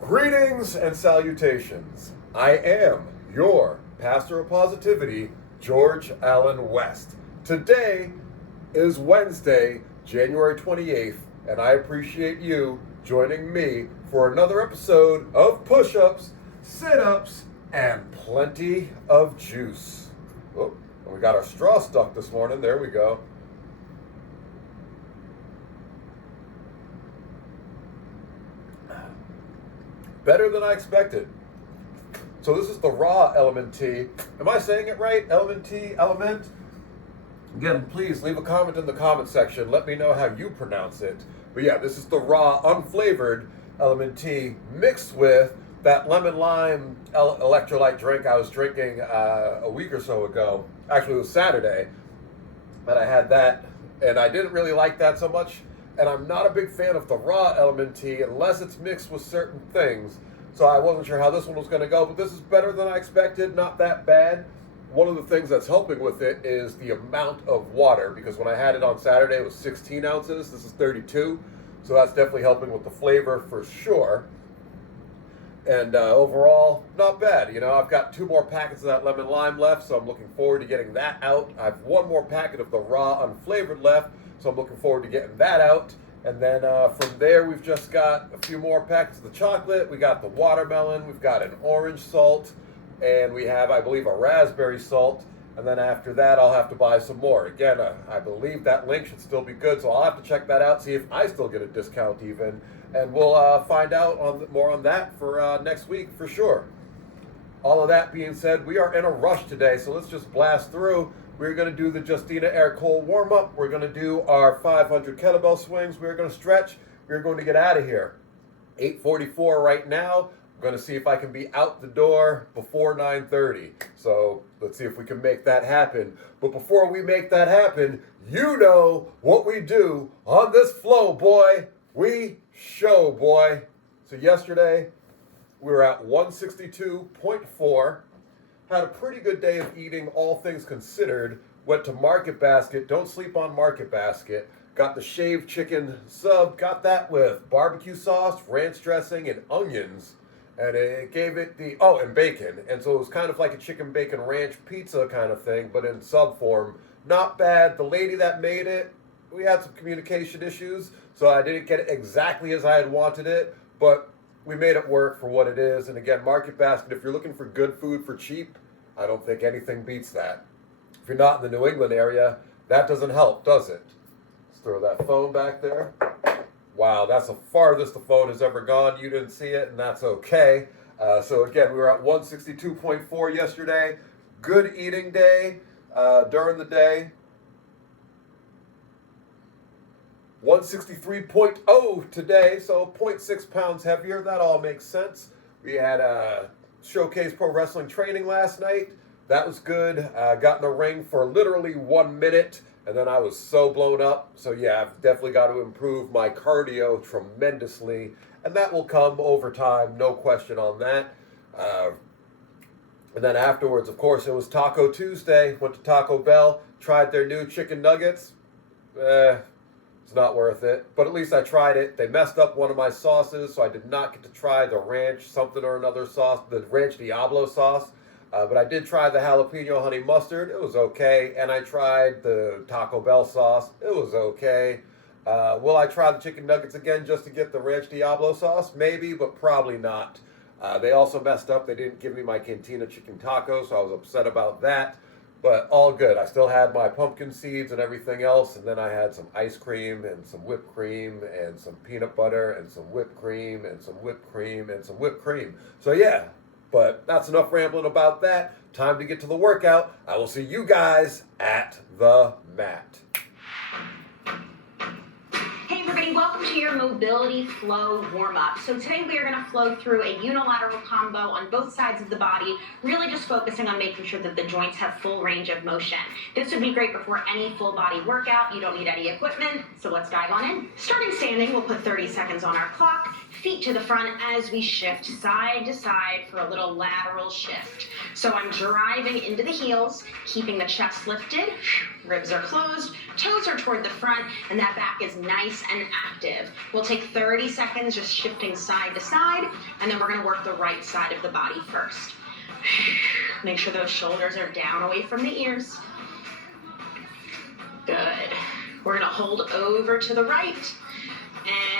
Greetings and salutations. I am your pastor of positivity, George Allen West. Today is Wednesday, January 28th, and I appreciate you joining me for another episode of Push-Ups, Sit-Ups, and plenty of juice. Oh, we got our straw stuck this morning. There we go. Better than I expected. So this is the raw element tea. Am I saying it right? Element tea, element? Again, please leave a comment in the comment section. Let me know how you pronounce it. But yeah, this is the raw, unflavored element tea mixed with that lemon lime electrolyte drink I was drinking a week or so ago. Actually, it was Saturday that I had that, and I didn't really like that so much. And I'm not a big fan of the raw element tea unless it's mixed with certain things. So I wasn't sure how this one was going to go, but this is better than I expected, not that bad. One of the things that's helping with it is the amount of water, because when I had it on Saturday, it was 16 ounces. This is 32, so that's definitely helping with the flavor for sure. And overall, not bad. You know, I've got 2 more packets of that lemon lime left, so I'm looking forward to getting that out. I have 1 more packet of the raw unflavored left, so I'm looking forward to getting that out. And then from there, we've just got a few more packets of the chocolate. We got the watermelon. We've got an orange salt. And we have, I believe, a raspberry salt. And then after that, I'll have to buy some more. Again, I believe that link should still be good, so I'll have to check that out, see if I still get a discount even. And we'll find out more on that for next week for sure. All of that being said, we are in a rush today, so let's just blast through. We're going to do the Justina Air Cold warm-up. We're going to do our 500 kettlebell swings. We're going to stretch. We're going to get out of here. 8:44 right now. I'm going to see if I can be out the door before 9:30. So let's see if we can make that happen. But before we make that happen, you know what we do on this flow, boy. We show, boy. So yesterday, we were at 162.4. Had a pretty good day of eating, all things considered. Went to Market Basket. Don't sleep on Market Basket. Got the shaved chicken sub. Got that with barbecue sauce, ranch dressing, and onions. And it gave it and bacon. And so it was kind of like a chicken bacon ranch pizza kind of thing, but in sub form. Not bad. The lady that made it, we had some communication issues, so I didn't get it exactly as I had wanted it, but we made it work for what it is. And again, Market Basket, if you're looking for good food for cheap, I don't think anything beats that. If you're not in the New England area, that doesn't help, does it? Let's throw that phone back there. Wow, that's the farthest the phone has ever gone. You didn't see it, and that's okay. So again, we were at 162.4 yesterday. Good eating day during the day. 163.0 today, so 0.6 pounds heavier. That all makes sense. We had Showcase Pro Wrestling training last night. That was good. Got in the ring for literally 1 minute, and then I was so blown up. So yeah, I've definitely got to improve my cardio tremendously, and that will come over time, no question on that. And then afterwards, of course, it was Taco Tuesday. Went to Taco Bell, tried their new chicken nuggets. It's not worth it, but at least I tried it. They messed up one of my sauces, so I did not get to try the ranch something or another sauce, the ranch Diablo sauce. But I did try the jalapeno honey mustard. It was okay. And I tried the Taco Bell sauce. It was okay. Will I try the chicken nuggets again just to get the ranch Diablo sauce? Maybe, but probably not. They also messed up. They didn't give me my Cantina chicken taco, so I was upset about that. But all good. I still had my pumpkin seeds and everything else, and then I had some ice cream and some whipped cream and some peanut butter and some whipped cream and some whipped cream and some whipped cream. So yeah, but that's enough rambling about that. Time to get to the workout. I will see you guys at the mat. Hey everybody, welcome to your mobility flow warm-up. So today we are going to flow through a unilateral combo on both sides of the body, really just focusing on making sure that the joints have full range of motion. This would be great before any full body workout. You don't need any equipment, so let's dive on in. Starting standing, we'll put 30 seconds on our clock, feet to the front as we shift side to side for a little lateral shift. So I'm driving into the heels, keeping the chest lifted, ribs are closed, toes are toward the front, and that back is nice and active. We'll take 30 seconds just shifting side to side, and then we're going to work the right side of the body first. Make sure those shoulders are down away from the ears. Good. We're going to hold over to the right,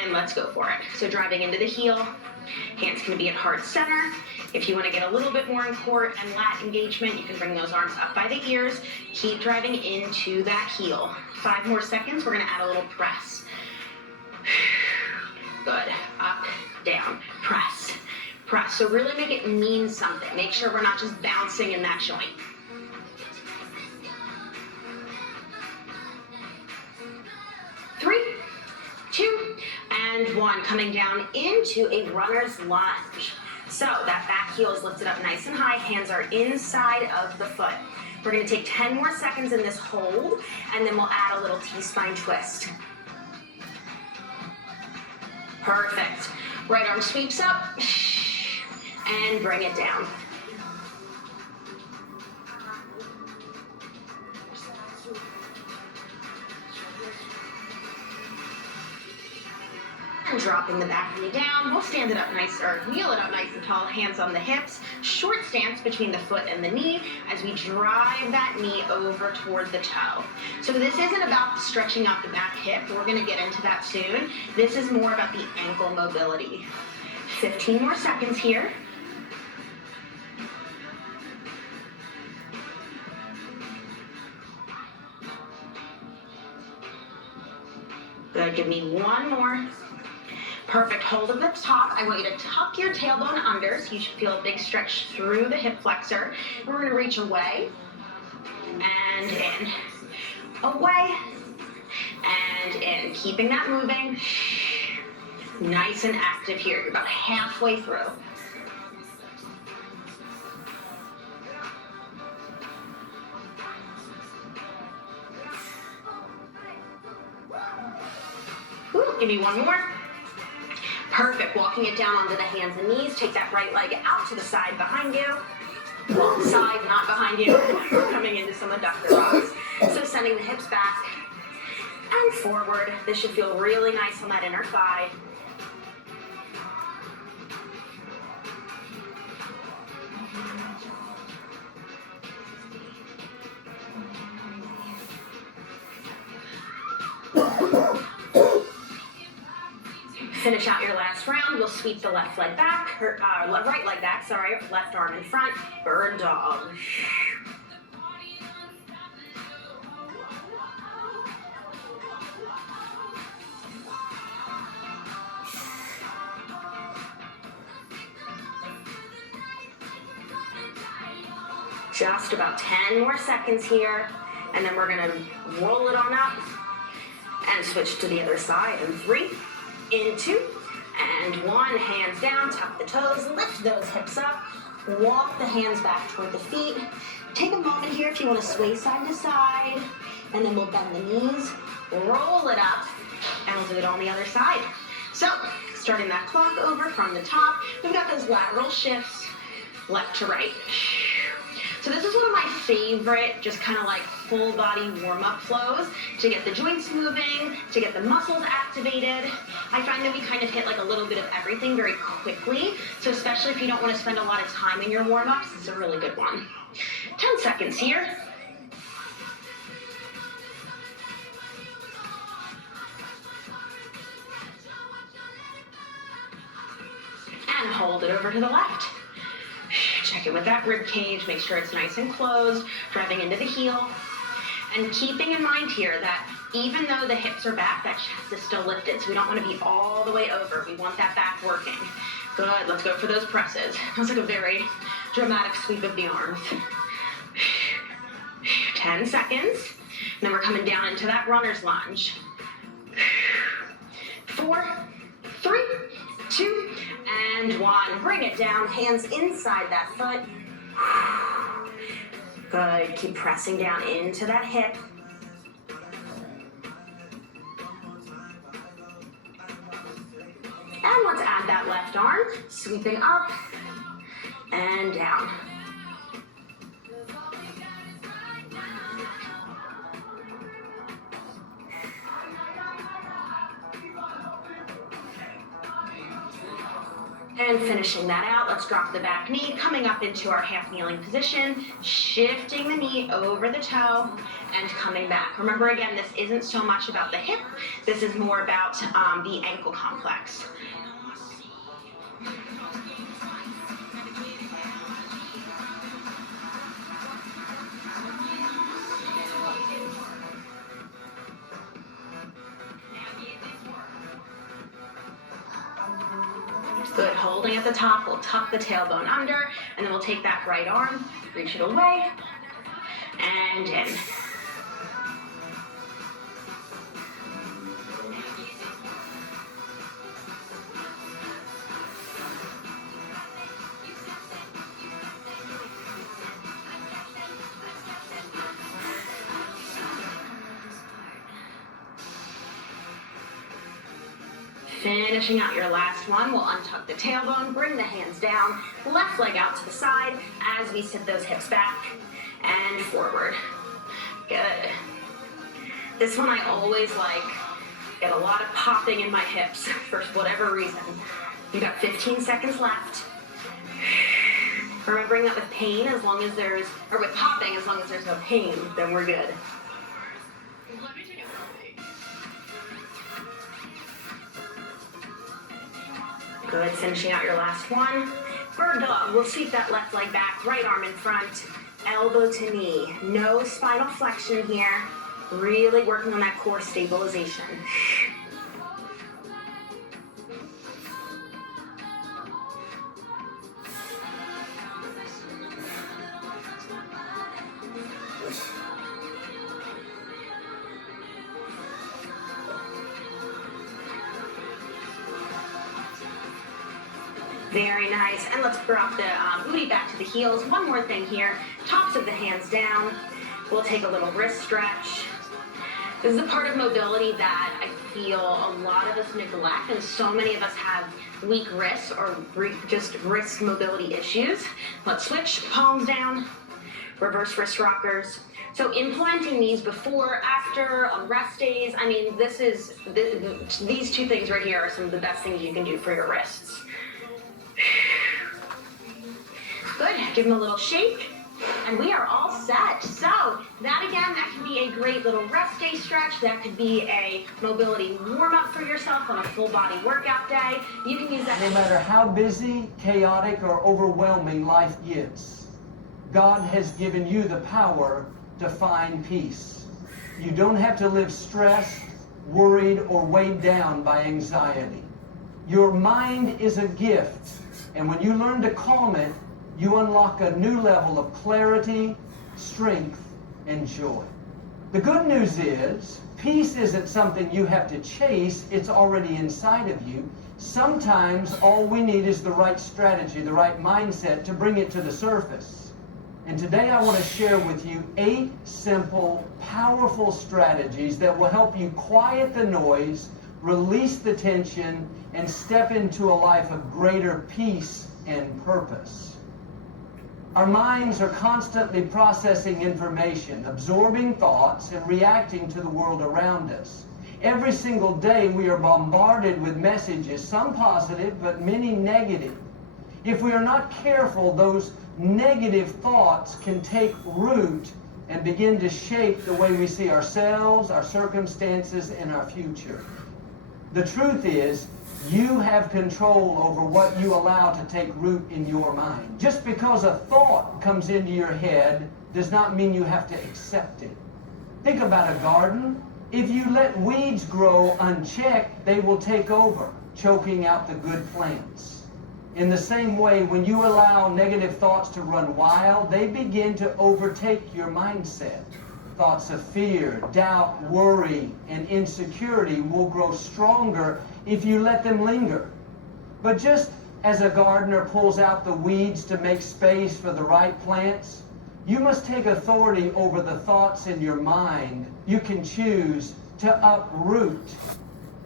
and let's go for it. So driving into the heel, hands can be at heart center. If you want to get a little bit more in core and lat engagement, you can bring those arms up by the ears. Keep driving into that heel. 5 more seconds, we're going to add a little press. Good. Up, down, press, press. So really make it mean something. Make sure we're not just bouncing in that joint. 3, 2, and 1. Coming down into a runner's lunge. So that back heel is lifted up nice and high. Hands are inside of the foot. We're going to take 10 more seconds in this hold, and then we'll add a little T-spine twist. Perfect. Right arm sweeps up, and bring it down. And dropping the back knee down, we'll stand it up nice, or kneel it up nice and tall, hands on the hips. Short stance between the foot and the knee as we drive that knee over toward the toe. So this isn't about stretching out the back hip. We're going to get into that soon. This is more about the ankle mobility. 15 more seconds here. Good, give me one more. Perfect, hold at the top. I want you to tuck your tailbone under, so you should feel a big stretch through the hip flexor. We're gonna reach away, and in. Away, and in. Keeping that moving. Nice and active here. You're about halfway through. Ooh, give me one more. Perfect. Walking it down onto the hands and knees. Take that right leg out to the side behind you. Long side, not behind you. We're coming into some adductor rocks. So sending the hips back and forward. This should feel really nice on that inner thigh. Finish out your last round. We'll sweep the left leg back, or right leg back, sorry, left arm in front, bird dog. Just about 10 more seconds here, and then we're gonna roll it on up and switch to the other side in 3, in 2, and 1. Hands down, tuck the toes, lift those hips up, walk the hands back toward the feet. Take a moment here if you want to sway side to side, and then we'll bend the knees, roll it up, and we'll do it on the other side. So, starting that clock over from the top, we've got those lateral shifts, left to right. So this is one of my favorite, just kind of like full body warm-up flows to get the joints moving, to get the muscles activated. I find that we kind of hit like a little bit of everything very quickly. So especially if you don't want to spend a lot of time in your warm-ups, it's a really good one. 10 seconds here. And hold it over to the left. Check it with that rib cage, make sure it's nice and closed, driving into the heel. And keeping in mind here that even though the hips are back, that chest is still lifted, so we don't want to be all the way over. We want that back working. Good, let's go for those presses. That was like a very dramatic sweep of the arms. 10 seconds. And then we're coming down into that runner's lunge. 4, 3, 2, and 1. Bring it down, hands inside that foot. Good, keep pressing down into that hip. And let's add that left arm, sweeping up and down. And finishing that out, let's drop the back knee, coming up into our half kneeling position, shifting the knee over the toe, and coming back. Remember, again, this isn't so much about the hip, this is more about the ankle complex. Good, holding at the top, we'll tuck the tailbone under, and then we'll take that right arm, reach it away, and in. Finishing out your last one, we'll untuck the tailbone, bring the hands down, left leg out to the side as we sit those hips back and forward. Good. This one I always like. Get a lot of popping in my hips for whatever reason. You got 15 seconds left. Remembering that with pain, as long as there's, or with popping, as long as there's no pain, then we're good. Good, finishing out your last one. Bird dog, we'll sweep that left leg back, right arm in front, elbow to knee. No spinal flexion here. Really working on that core stabilization. Very nice. And let's drop the booty back to the heels. One more thing here. Tops of the hands down. We'll take a little wrist stretch. This is a part of mobility that I feel a lot of us neglect, and so many of us have weak wrists or just wrist mobility issues. Let's switch, palms down, reverse wrist rockers. So implementing these before, after, on rest days, I mean, these two things right here are some of the best things you can do for your wrists. Good, give them a little shake, and we are all set. So that again, that can be a great little rest day stretch. That could be a mobility warm-up for yourself on a full body workout day. You can use that. No matter how busy, chaotic, or overwhelming life gets, God has given you the power to find peace. You don't have to live stressed, worried, or weighed down by anxiety. Your mind is a gift, and when you learn to calm it, you unlock a new level of clarity, strength, and joy. The good news is, peace isn't something you have to chase, it's already inside of you. Sometimes all we need is the right strategy, the right mindset to bring it to the surface. And today I want to share with you 8 simple, powerful strategies that will help you quiet the noise, release the tension, and step into a life of greater peace and purpose. Our minds are constantly processing information, absorbing thoughts, and reacting to the world around us. Every single day we are bombarded with messages, some positive, but many negative. If we are not careful, those negative thoughts can take root and begin to shape the way we see ourselves, our circumstances, and our future. The truth is, you have control over what you allow to take root in your mind. Just because a thought comes into your head does not mean you have to accept it. Think about a garden. If you let weeds grow unchecked, they will take over, choking out the good plants. In the same way, when you allow negative thoughts to run wild, they begin to overtake your mindset. Thoughts of fear, doubt, worry, and insecurity will grow stronger if you let them linger. But just as a gardener pulls out the weeds to make space for the right plants, you must take authority over the thoughts in your mind. You can choose to uproot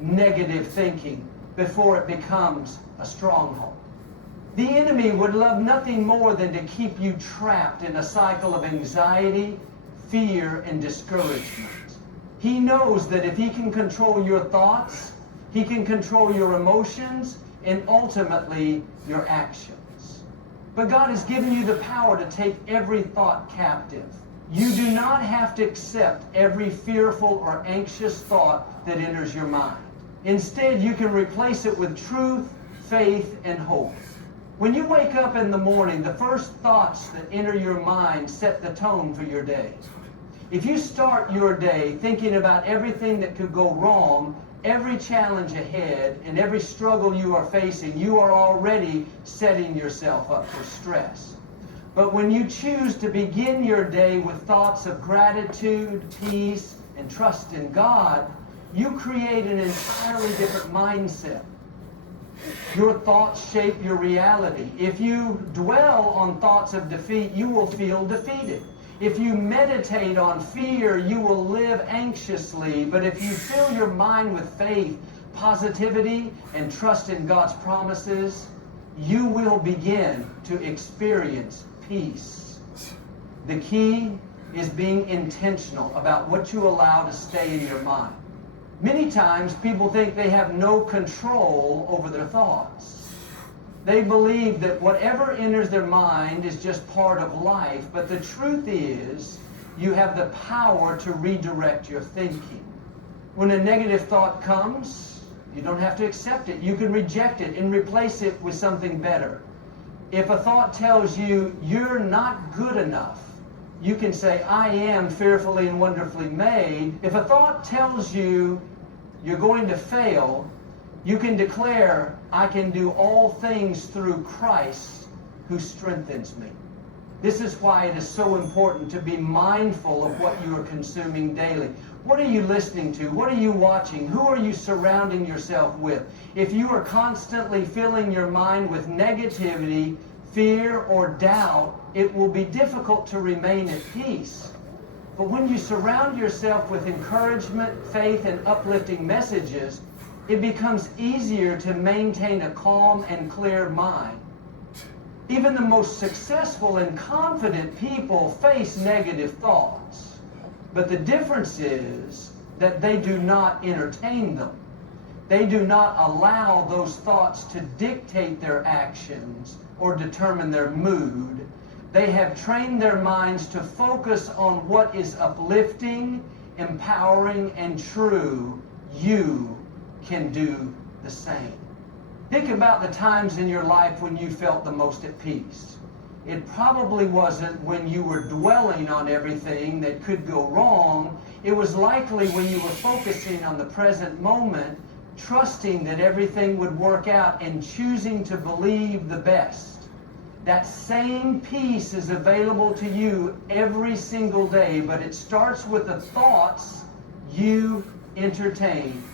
negative thinking before it becomes a stronghold. The enemy would love nothing more than to keep you trapped in a cycle of anxiety, fear, and discouragement. He knows that if he can control your thoughts, he can control your emotions, and ultimately your actions. But God has given you the power to take every thought captive. You do not have to accept every fearful or anxious thought that enters your mind. Instead, you can replace it with truth, faith, and hope. When you wake up in the morning, the first thoughts that enter your mind set the tone for your day. If you start your day thinking about everything that could go wrong, every challenge ahead, and every struggle you are facing, you are already setting yourself up for stress. But when you choose to begin your day with thoughts of gratitude, peace, and trust in God, you create an entirely different mindset. Your thoughts shape your reality. If you dwell on thoughts of defeat, you will feel defeated. If you meditate on fear, you will live anxiously. But if you fill your mind with faith, positivity, and trust in God's promises, you will begin to experience peace. The key is being intentional about what you allow to stay in your mind. Many times people think they have no control over their thoughts. They believe that whatever enters their mind is just part of life, but the truth is you have the power to redirect your thinking. When a negative thought comes, you don't have to accept it. You can reject it and replace it with something better. If a thought tells you you're not good enough, you can say, I am fearfully and wonderfully made. If a thought tells you you're going to fail, you can declare, I can do all things through Christ who strengthens me. This is why it is so important to be mindful of what you are consuming daily. What are you listening to? What are you watching? Who are you surrounding yourself with? If you are constantly filling your mind with negativity, fear, or doubt, it will be difficult to remain at peace. But when you surround yourself with encouragement, faith, and uplifting messages, it becomes easier to maintain a calm and clear mind. Even the most successful and confident people face negative thoughts. But the difference is that they do not entertain them. They do not allow those thoughts to dictate their actions or determine their mood. They have trained their minds to focus on what is uplifting, empowering, and true. You can do the same. Think about the times in your life when you felt the most at peace. It probably wasn't when you were dwelling on everything that could go wrong. It was likely when you were focusing on the present moment, trusting that everything would work out and choosing to believe the best. That same peace is available to you every single day, but it starts with the thoughts you entertain.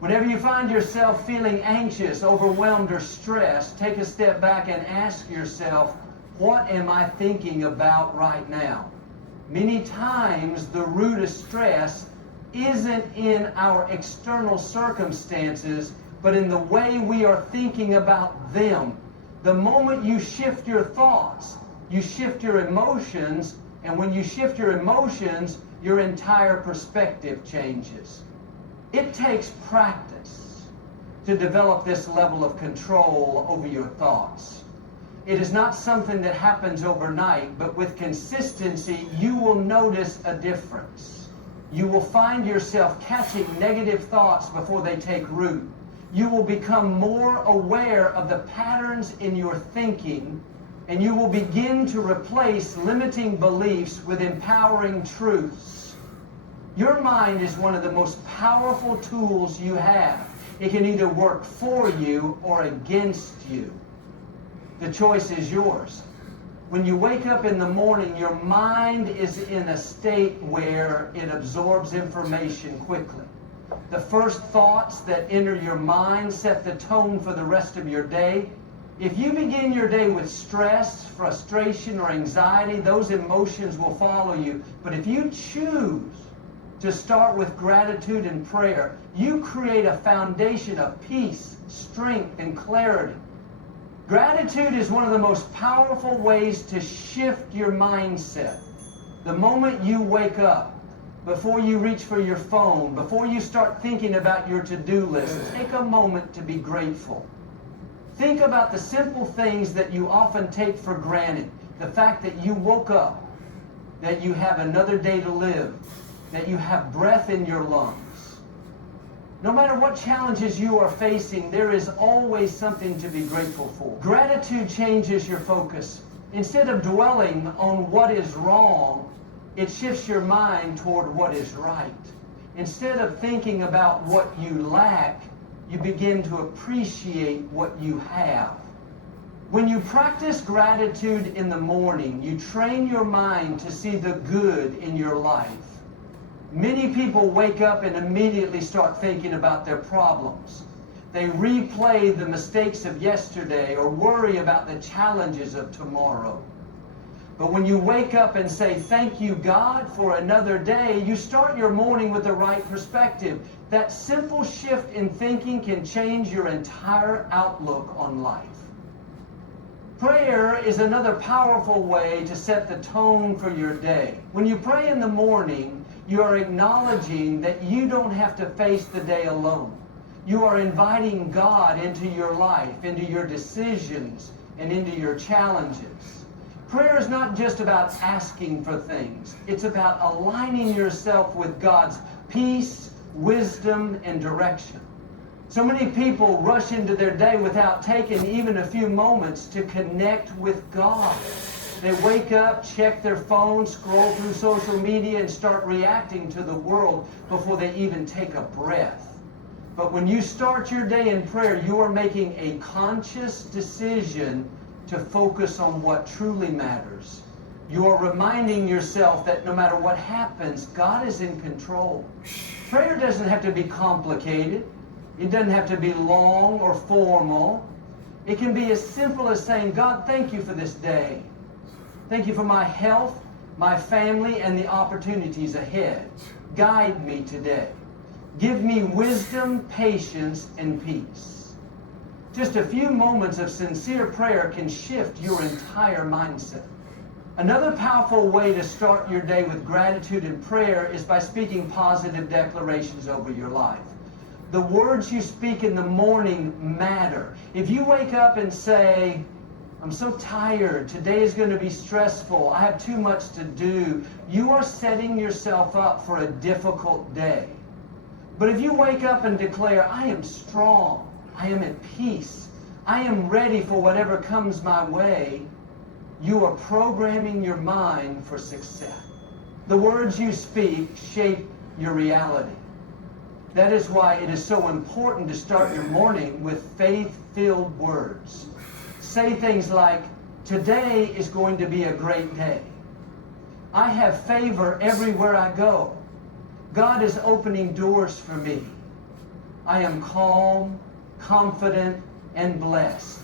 Whenever you find yourself feeling anxious, overwhelmed, or stressed, take a step back and ask yourself, what am I thinking about right now? Many times the root of stress isn't in our external circumstances, but in the way we are thinking about them. The moment you shift your thoughts, you shift your emotions, and when you shift your emotions, your entire perspective changes. It takes practice to develop this level of control over your thoughts. It is not something that happens overnight, but with consistency, you will notice a difference. You will find yourself catching negative thoughts before they take root. You will become more aware of the patterns in your thinking, and you will begin to replace limiting beliefs with empowering truths. Your mind is one of the most powerful tools you have. It can either work for you or against you. The choice is yours. When you wake up in the morning, your mind is in a state where it absorbs information quickly. The first thoughts that enter your mind set the tone for the rest of your day. If you begin your day with stress, frustration, or anxiety, those emotions will follow you. But if you choose to start with gratitude and prayer, you create a foundation of peace, strength, and clarity. Gratitude is one of the most powerful ways to shift your mindset. The moment you wake up, before you reach for your phone, before you start thinking about your to-do list, take a moment to be grateful. Think about the simple things that you often take for granted. The fact that you woke up, that you have another day to live, that you have breath in your lungs. No matter what challenges you are facing, there is always something to be grateful for. Gratitude changes your focus. Instead of dwelling on what is wrong, it shifts your mind toward what is right. Instead of thinking about what you lack, you begin to appreciate what you have. When you practice gratitude in the morning, you train your mind to see the good in your life. Many people wake up and immediately start thinking about their problems. They replay the mistakes of yesterday or worry about the challenges of tomorrow. But when you wake up and say, thank you, God, for another day, you start your morning with the right perspective. That simple shift in thinking can change your entire outlook on life. Prayer is another powerful way to set the tone for your day. When you pray in the morning, you are acknowledging that you don't have to face the day alone. You are inviting God into your life, into your decisions, and into your challenges. Prayer is not just about asking for things. It's about aligning yourself with God's peace, wisdom, and direction. So many people rush into their day without taking even a few moments to connect with God. They wake up, check their phone, scroll through social media, and start reacting to the world before they even take a breath. But when you start your day in prayer, you are making a conscious decision to focus on what truly matters. You are reminding yourself that no matter what happens, God is in control. Prayer doesn't have to be complicated. It doesn't have to be long or formal. It can be as simple as saying, God, thank you for this day. Thank you for my health, my family, and the opportunities ahead. Guide me today. Give me wisdom, patience, and peace. Just a few moments of sincere prayer can shift your entire mindset. Another powerful way to start your day with gratitude and prayer is by speaking positive declarations over your life. The words you speak in the morning matter. If you wake up and say, I'm so tired, today is going to be stressful, I have too much to do, you are setting yourself up for a difficult day. But if you wake up and declare, I am strong, I am at peace, I am ready for whatever comes my way, you are programming your mind for success. The words you speak shape your reality. That is why it is so important to start your morning with faith-filled words. Say things like, today is going to be a great day. I have favor everywhere I go. God is opening doors for me. I am calm, confident, and blessed.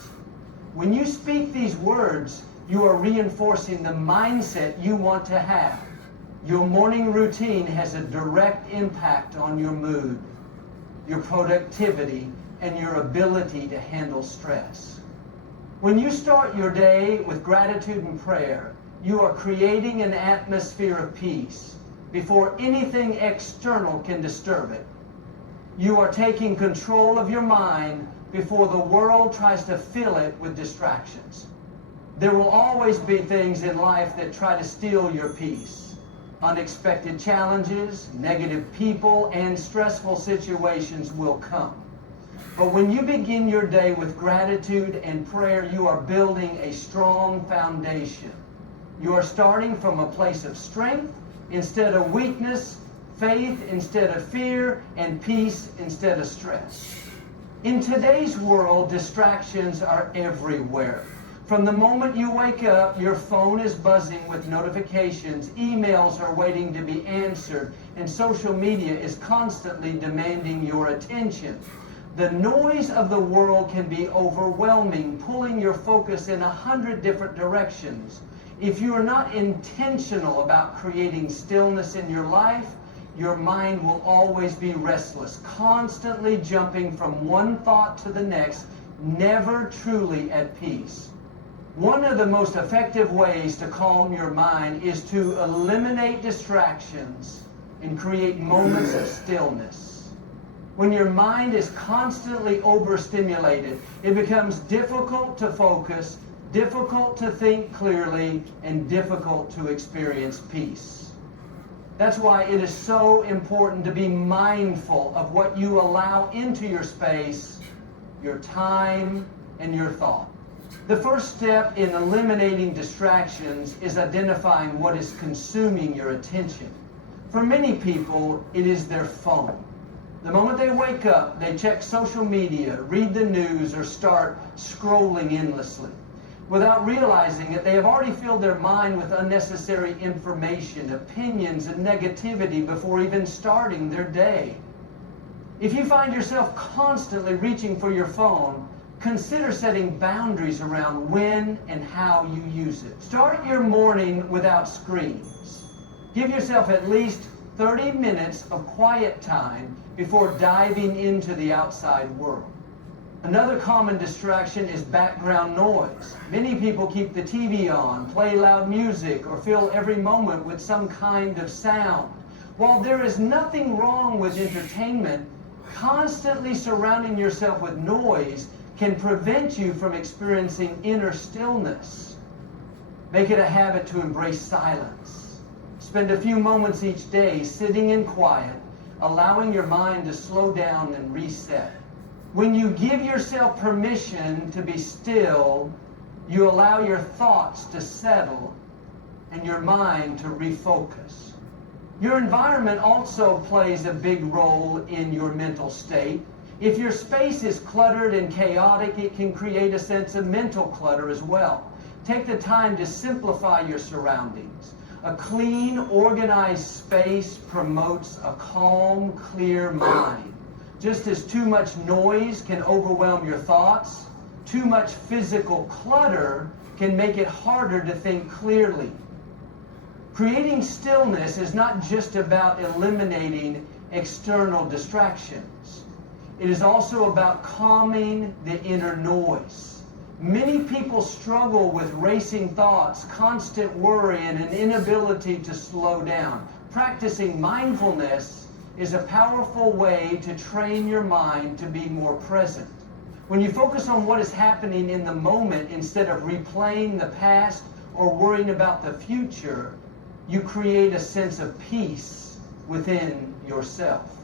When you speak these words, you are reinforcing the mindset you want to have. Your morning routine has a direct impact on your mood, your productivity, and your ability to handle stress. When you start your day with gratitude and prayer, you are creating an atmosphere of peace before anything external can disturb it. You are taking control of your mind before the world tries to fill it with distractions. There will always be things in life that try to steal your peace. Unexpected challenges, negative people, and stressful situations will come. But when you begin your day with gratitude and prayer, you are building a strong foundation. You are starting from a place of strength instead of weakness, faith instead of fear, and peace instead of stress. In today's world, distractions are everywhere. From the moment you wake up, your phone is buzzing with notifications, emails are waiting to be answered, and social media is constantly demanding your attention. The noise of the world can be overwhelming, pulling your focus in 100 different directions. If you are not intentional about creating stillness in your life, your mind will always be restless, constantly jumping from one thought to the next, never truly at peace. One of the most effective ways to calm your mind is to eliminate distractions and create moments of stillness. When your mind is constantly overstimulated, it becomes difficult to focus, difficult to think clearly, and difficult to experience peace. That's why it is so important to be mindful of what you allow into your space, your time, and your thought. The first step in eliminating distractions is identifying what is consuming your attention. For many people, it is their phone. The moment they wake up, they check social media, read the news, or start scrolling endlessly. Without realizing it, they have already filled their mind with unnecessary information, opinions, and negativity before even starting their day. If you find yourself constantly reaching for your phone, consider setting boundaries around when and how you use it. Start your morning without screens. Give yourself at least 30 minutes of quiet time before diving into the outside world. Another common distraction is background noise. Many people keep the TV on, play loud music, or fill every moment with some kind of sound. While there is nothing wrong with entertainment, constantly surrounding yourself with noise can prevent you from experiencing inner stillness. Make it a habit to embrace silence. Spend a few moments each day sitting in quiet, allowing your mind to slow down and reset. When you give yourself permission to be still, you allow your thoughts to settle and your mind to refocus. Your environment also plays a big role in your mental state. If your space is cluttered and chaotic, it can create a sense of mental clutter as well. Take the time to simplify your surroundings. A clean, organized space promotes a calm, clear mind. Just as too much noise can overwhelm your thoughts, too much physical clutter can make it harder to think clearly. Creating stillness is not just about eliminating external distractions. It is also about calming the inner noise. Many people struggle with racing thoughts, constant worry, and an inability to slow down. Practicing mindfulness is a powerful way to train your mind to be more present. When you focus on what is happening in the moment instead of replaying the past or worrying about the future, you create a sense of peace within yourself.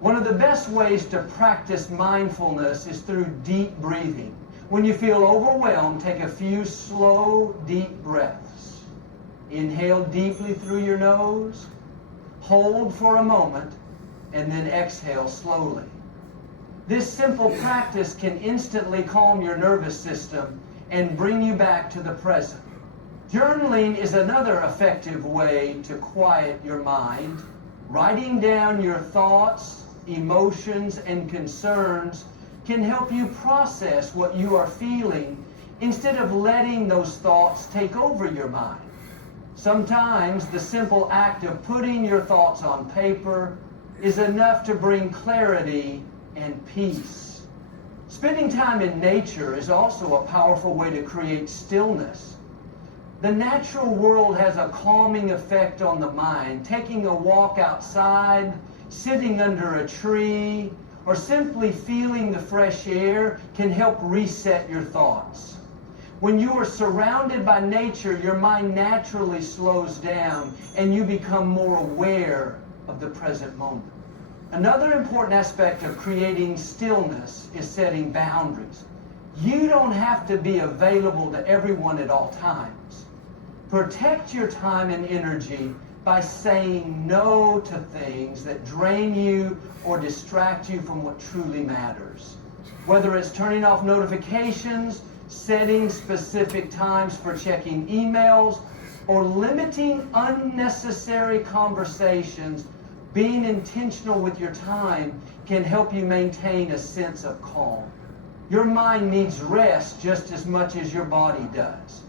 One of the best ways to practice mindfulness is through deep breathing. When you feel overwhelmed, take a few slow, deep breaths. Inhale deeply through your nose, hold for a moment, and then exhale slowly. This simple practice can instantly calm your nervous system and bring you back to the present. Journaling is another effective way to quiet your mind. Writing down your thoughts, emotions, and concerns can help you process what you are feeling instead of letting those thoughts take over your mind. Sometimes the simple act of putting your thoughts on paper is enough to bring clarity and peace. Spending time in nature is also a powerful way to create stillness. The natural world has a calming effect on the mind. Taking a walk outside, sitting under a tree, or simply feeling the fresh air can help reset your thoughts. When you are surrounded by nature, your mind naturally slows down and you become more aware of the present moment. Another important aspect of creating stillness is setting boundaries. You don't have to be available to everyone at all times. Protect your time and energy by saying no to things that drain you or distract you from what truly matters. Whether it's turning off notifications, setting specific times for checking emails, or limiting unnecessary conversations, being intentional with your time can help you maintain a sense of calm. Your mind needs rest just as much as your body does.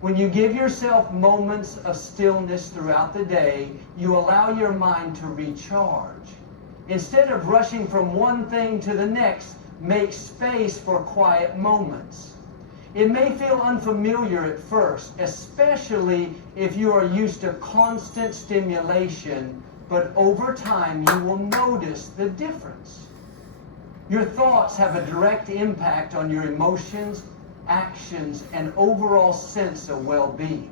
When you give yourself moments of stillness throughout the day, you allow your mind to recharge. Instead of rushing from one thing to the next, make space for quiet moments. It may feel unfamiliar at first, especially if you are used to constant stimulation, but over time you will notice the difference. Your thoughts have a direct impact on your emotions, actions, and overall sense of well-being.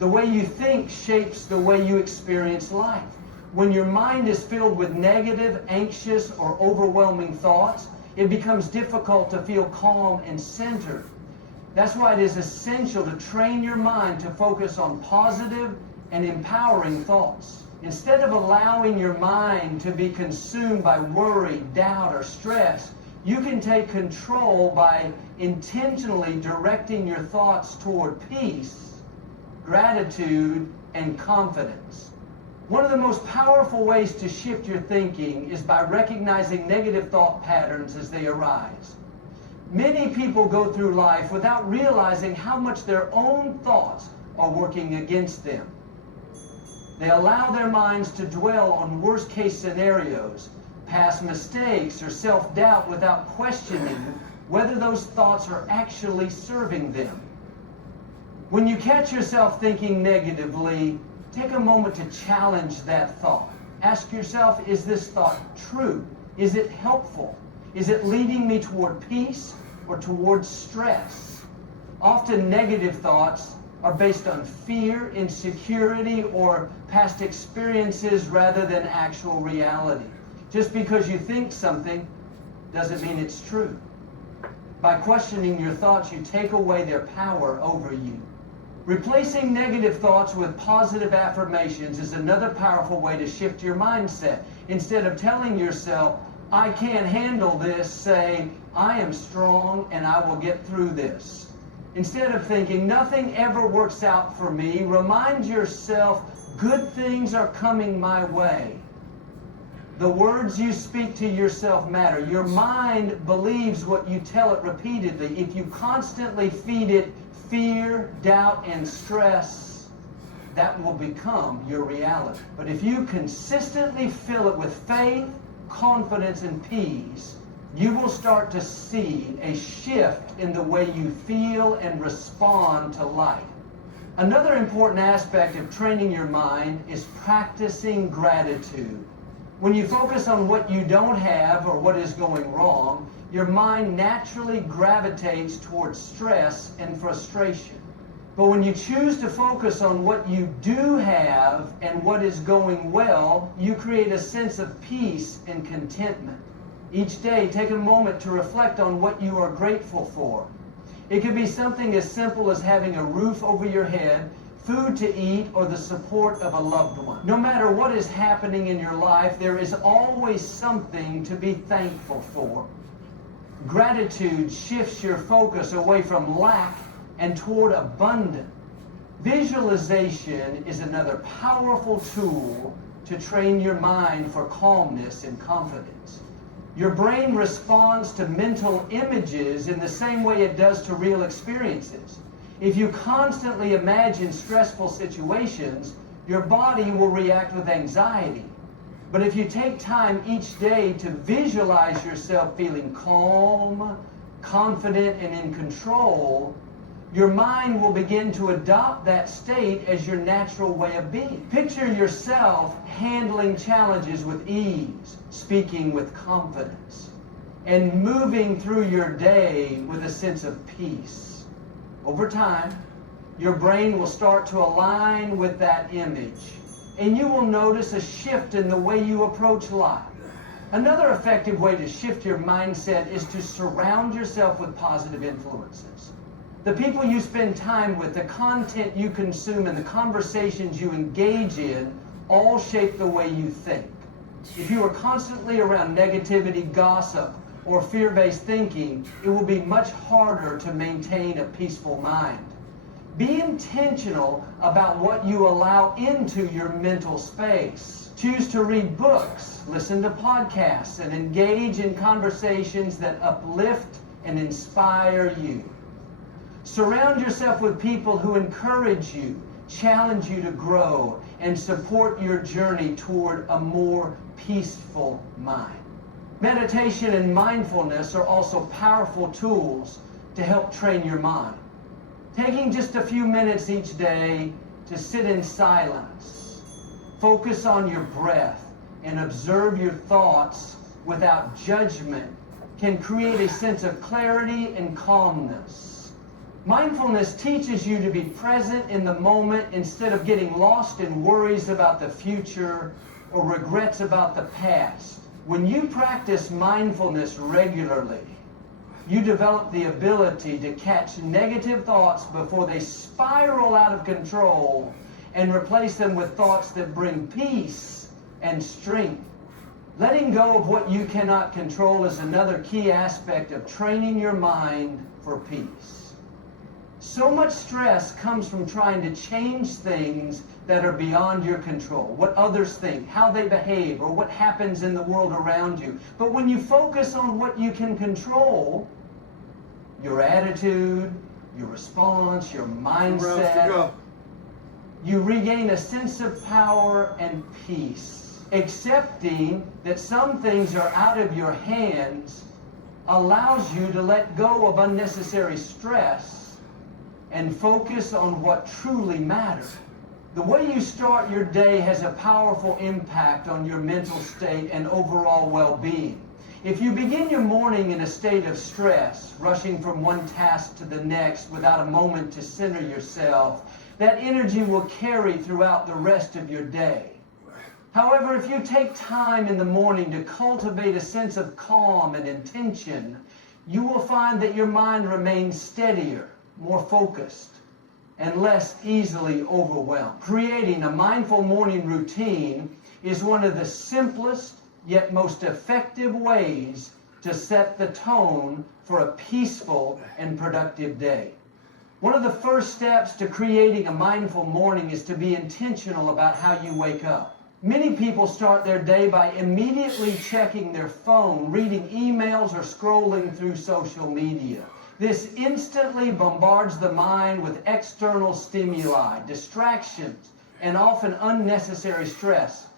The way you think shapes the way you experience life. When your mind is filled with negative, anxious, or overwhelming thoughts, it becomes difficult to feel calm and centered. That's why it is essential to train your mind to focus on positive and empowering thoughts. Instead of allowing your mind to be consumed by worry, doubt, or stress, you can take control by intentionally directing your thoughts toward peace, gratitude, and confidence. One of the most powerful ways to shift your thinking is by recognizing negative thought patterns as they arise. Many people go through life without realizing how much their own thoughts are working against them. They allow their minds to dwell on worst-case scenarios, past mistakes, or self-doubt without questioning whether those thoughts are actually serving them. When you catch yourself thinking negatively, take a moment to challenge that thought. Ask yourself, is this thought true? Is it helpful? Is it leading me toward peace or towards stress? Often negative thoughts are based on fear, insecurity, or past experiences rather than actual reality. Just because you think something doesn't mean it's true. By questioning your thoughts, you take away their power over you. Replacing negative thoughts with positive affirmations is another powerful way to shift your mindset. Instead of telling yourself, I can't handle this, say, I am strong and I will get through this. Instead of thinking, nothing ever works out for me, remind yourself, good things are coming my way. The words you speak to yourself matter. Your mind believes what you tell it repeatedly. If you constantly feed it fear, doubt, and stress, that will become your reality. But if you consistently fill it with faith, confidence, and peace, you will start to see a shift in the way you feel and respond to life. Another important aspect of training your mind is practicing gratitude. When you focus on what you don't have or what is going wrong, your mind naturally gravitates towards stress and frustration. But when you choose to focus on what you do have and what is going well, you create a sense of peace and contentment. Each day, take a moment to reflect on what you are grateful for. It could be something as simple as having a roof over your head, food to eat, or the support of a loved one. No matter what is happening in your life, there is always something to be thankful for. Gratitude shifts your focus away from lack and toward abundance. Visualization is another powerful tool to train your mind for calmness and confidence. Your brain responds to mental images in the same way it does to real experiences. If you constantly imagine stressful situations, your body will react with anxiety. But if you take time each day to visualize yourself feeling calm, confident, and in control, your mind will begin to adopt that state as your natural way of being. Picture yourself handling challenges with ease, speaking with confidence, and moving through your day with a sense of peace. Over time, your brain will start to align with that image, and you will notice a shift in the way you approach life. Another effective way to shift your mindset is to surround yourself with positive influences. The people you spend time with, the content you consume, and the conversations you engage in all shape the way you think. If you are constantly around negativity, gossip, or fear-based thinking, it will be much harder to maintain a peaceful mind. Be intentional about what you allow into your mental space. Choose to read books, listen to podcasts, and engage in conversations that uplift and inspire you. Surround yourself with people who encourage you, challenge you to grow, and support your journey toward a more peaceful mind. Meditation and mindfulness are also powerful tools to help train your mind. Taking just a few minutes each day to sit in silence, focus on your breath, and observe your thoughts without judgment can create a sense of clarity and calmness. Mindfulness teaches you to be present in the moment instead of getting lost in worries about the future or regrets about the past. When you practice mindfulness regularly, you develop the ability to catch negative thoughts before they spiral out of control and replace them with thoughts that bring peace and strength. Letting go of what you cannot control is another key aspect of training your mind for peace. So much stress comes from trying to change things that are beyond your control, what others think, how they behave, or what happens in the world around you. But when you focus on what you can control, your attitude, your response, your mindset, you regain a sense of power and peace. Accepting that some things are out of your hands allows you to let go of unnecessary stress and focus on what truly matters. The way you start your day has a powerful impact on your mental state and overall well-being. If you begin your morning in a state of stress, rushing from one task to the next without a moment to center yourself, that energy will carry throughout the rest of your day. However, if you take time in the morning to cultivate a sense of calm and intention, you will find that your mind remains steadier, more focused, and less easily overwhelmed. Creating a mindful morning routine is one of the simplest yet most effective ways to set the tone for a peaceful and productive day. One of the first steps to creating a mindful morning is to be intentional about how you wake up. Many people start their day by immediately checking their phone, reading emails, or scrolling through social media. This instantly bombards the mind with external stimuli, distractions, and often unnecessary stress.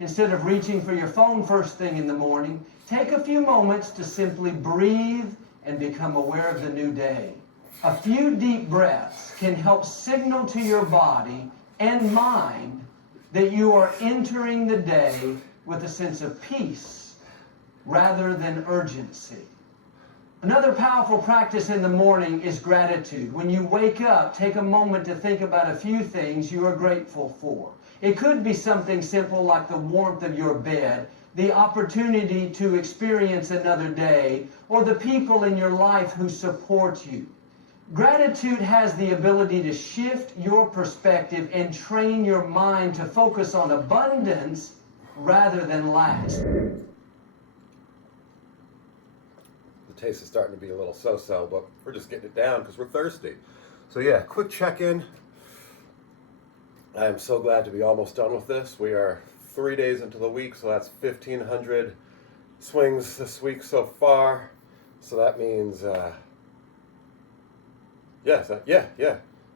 Instead of reaching for your phone first thing in the morning, take a few moments to simply breathe and become aware of the new day. A few deep breaths can help signal to your body and mind that you are entering the day with a sense of peace rather than urgency. Another powerful practice in the morning is gratitude. When you wake up, take a moment to think about a few things you are grateful for. It could be something simple like the warmth of your bed, the opportunity to experience another day, or the people in your life who support you. Gratitude has the ability to shift your perspective and train your mind to focus on abundance rather than lack. The taste is starting to be a little so-so, but we're just getting it down because we're thirsty. So yeah, quick check-in. I am so glad to be almost done with this. We are 3 days into the week, so that's 1,500 swings this week so far. So that means, So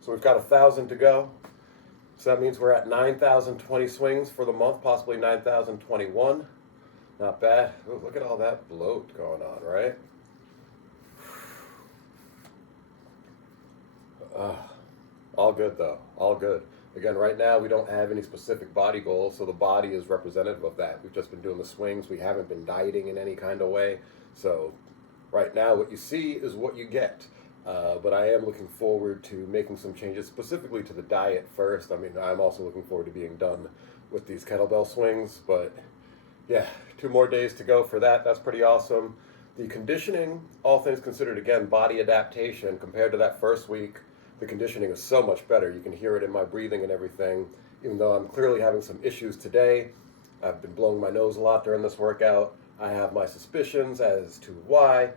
we've got 1,000 to go. So that means we're at 9,020 swings for the month, possibly 9,021. Not bad. Ooh, look at all that bloat going on, right? All good though, all good. Again, right now we don't have any specific body goals, so the body is representative of that. We've just been doing the swings. We haven't been dieting in any kind of way. So right now what you see is what you get. But I am looking forward to making some changes specifically to the diet first. I mean, I'm also looking forward to being done with these kettlebell swings. But yeah, 2 more days to go for that. That's pretty awesome. The conditioning, all things considered, again, body adaptation compared to that first week. The conditioning is so much better. You can hear it in my breathing and everything. Even though I'm clearly having some issues today, I've been blowing my nose a lot during this workout. I have my suspicions as to why,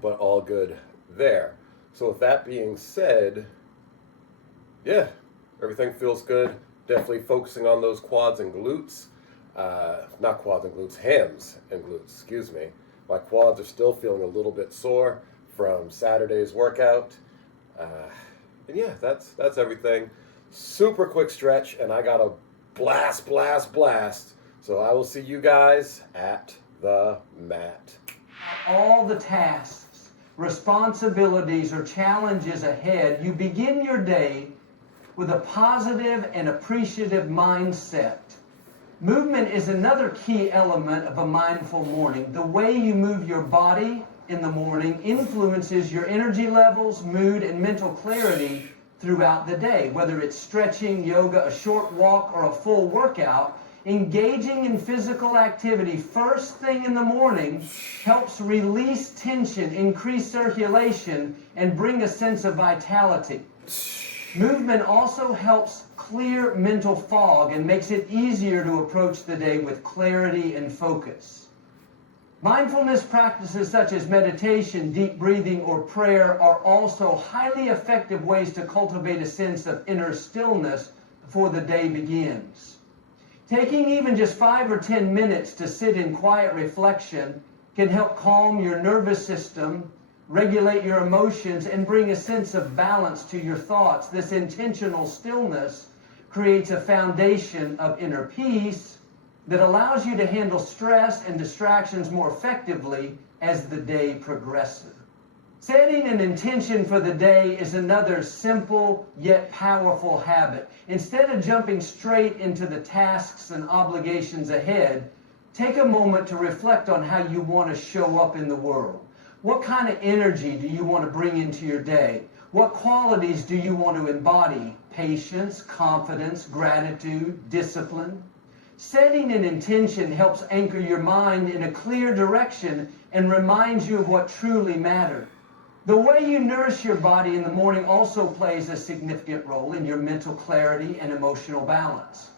but all good there. So with that being said, yeah, everything feels good. Definitely focusing on those quads and glutes. Not quads and glutes, hams and glutes, excuse me. My quads are still feeling a little bit sore from Saturday's workout. And yeah, that's everything. Super quick stretch, and I got a blast. So I will see you guys at the mat. All the tasks, responsibilities, or challenges ahead, you begin your day with a positive and appreciative mindset. Movement is another key element of a mindful morning. The way you move your body in the morning influences your energy levels, mood, and mental clarity throughout the day. Whether it's stretching, yoga, a short walk, or a full workout, engaging in physical activity first thing in the morning helps release tension, increase circulation, and bring a sense of vitality. Movement also helps clear mental fog and makes it easier to approach the day with clarity and focus. Mindfulness practices such as meditation, deep breathing, or prayer are also highly effective ways to cultivate a sense of inner stillness before the day begins. Taking even just 5 or 10 minutes to sit in quiet reflection can help calm your nervous system, regulate your emotions, and bring a sense of balance to your thoughts. This intentional stillness creates a foundation of inner peace that allows you to handle stress and distractions more effectively as the day progresses. Setting an intention for the day is another simple yet powerful habit. Instead of jumping straight into the tasks and obligations ahead, take a moment to reflect on how you want to show up in the world. What kind of energy do you want to bring into your day? What qualities do you want to embody? Patience, confidence, gratitude, discipline. Setting an intention helps anchor your mind in a clear direction and reminds you of what truly matters. The way you nourish your body in the morning also plays a significant role in your mental clarity and emotional balance.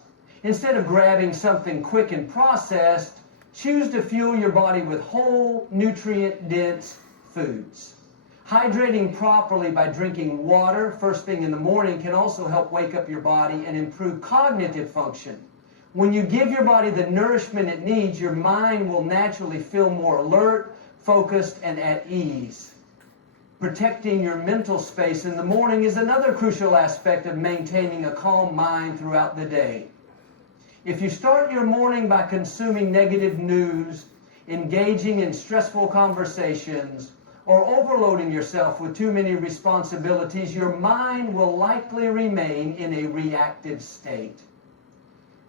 Instead of grabbing something quick and processed, choose to fuel your body with whole, nutrient-dense foods. Hydrating properly by drinking water first thing in the morning can also help wake up your body and improve cognitive function. When you give your body the nourishment it needs, your mind will naturally feel more alert, focused, and at ease. Protecting your mental space in the morning is another crucial aspect of maintaining a calm mind throughout the day. If you start your morning by consuming negative news, engaging in stressful conversations, or overloading yourself with too many responsibilities, your mind will likely remain in a reactive state.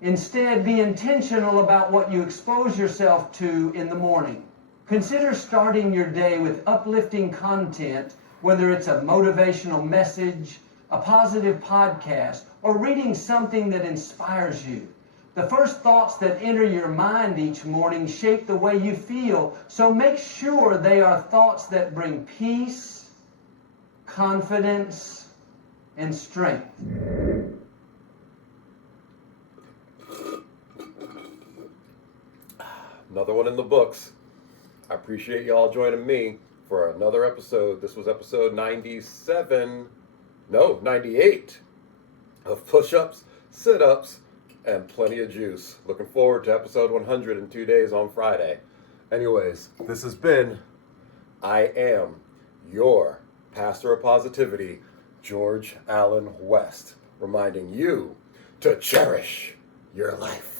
Instead, be intentional about what you expose yourself to in the morning. Consider starting your day with uplifting content, whether it's a motivational message, a positive podcast, or reading something that inspires you. The first thoughts that enter your mind each morning shape the way you feel, so make sure they are thoughts that bring peace, confidence, and strength. Another one in the books. I appreciate y'all joining me for another episode. This was episode 98 of Push-Ups, Sit-Ups, and Plenty of Juice. Looking forward to episode 100 in 2 days on Friday. Anyways, this has been I Am Your Pastor of Positivity, George Allen West, reminding you to cherish your life.